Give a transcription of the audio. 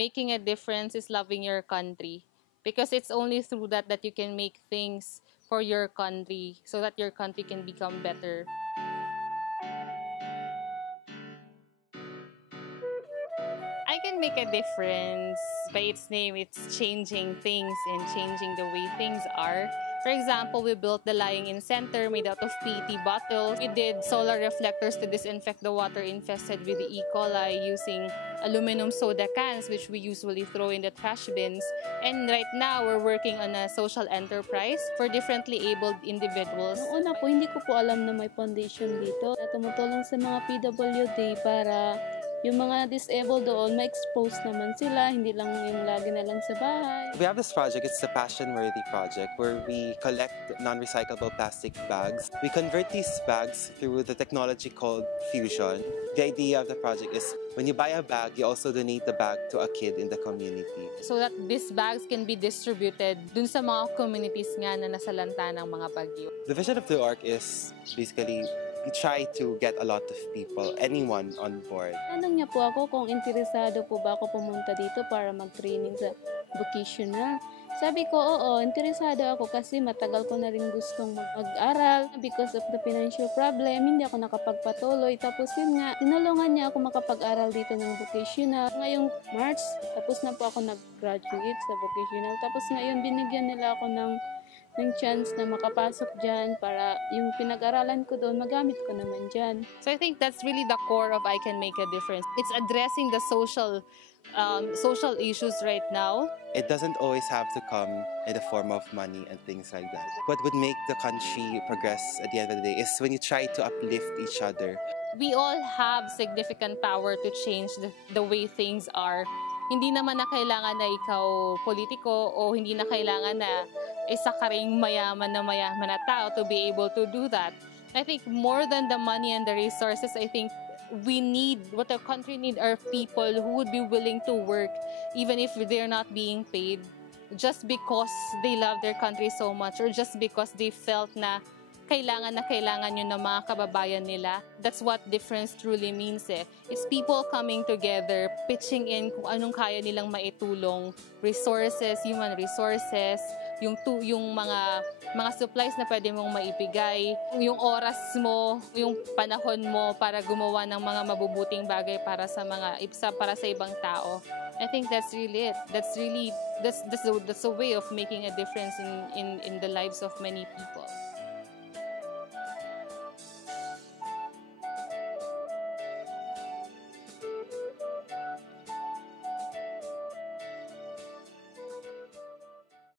Making a difference is loving your country, because it's only through that that you can make things for your country so that your country can become better. I can make a difference by its name. It's changing things and changing the way things are. For example, we built the Lying In Center made out of PET bottles. We did solar reflectors to disinfect the water infested with the E. coli using aluminum soda cans, which we usually throw in the trash bins. And right now, we're working on a social enterprise for differently abled individuals. Noong una po, hindi ko po alam na may foundation dito na tumutulong sa mga PWD para yung mga disabled doon, ma-expose naman sila, hindi lang yung lagi na lang sa bahay. We have this project, it's the Passion Worthy project, where we collect non-recyclable plastic bags. We convert these bags through the technology called Fusion. The idea of the project is when you buy a bag, you also donate the bag to a kid in the community. So that these bags can be distributed dun sa mga communities nga na nasalanta ng mga bagyo. The vision of the ORC is basically we try to get a lot of people, anyone on board. Tanong niya po ako kung interesado po ba ako pumunta dito para mag-training sa vocational. Sabi ko, oo, interesado ako kasi matagal ko na rin gustong mag-aral. Because of the financial problem, hindi ako nakapagpatuloy. Tapos yun nga, tinulungan niya ako makapag-aral dito ng vocational. Ngayong March, tapos na po ako nag-graduate sa vocational. Tapos ngayon, binigyan nila ako ng chance na makapasok dyan para yung pinag-aralan ko doon, magamit ko naman dyan. So I think that's really the core of I Can Make a Difference. It's addressing the social issues right now. It doesn't always have to come in the form of money and things like that. What would make the country progress at the end of the day is when you try to uplift each other. We all have significant power to change the way things are. Hindi naman na kailangan na ikaw politiko o hindi na kailangan na isa ka ring mayaman na tao to be able to do that. I think more than the money and the resources, I think what our country need are people who would be willing to work even if they're not being paid just because they love their country so much or just because they felt na kailangan yun ng mga kababayan nila. That's what difference truly means eh. It's people coming together, pitching in kung anong kaya nilang maitulong, resources, human resources, yung mga supplies na pwede mong maibigay, yung oras mo, yung panahon mo para gumawa ng mga mabubuting bagay para sa ibang tao. I think that's really it. That's a way of making a difference in the lives of many people.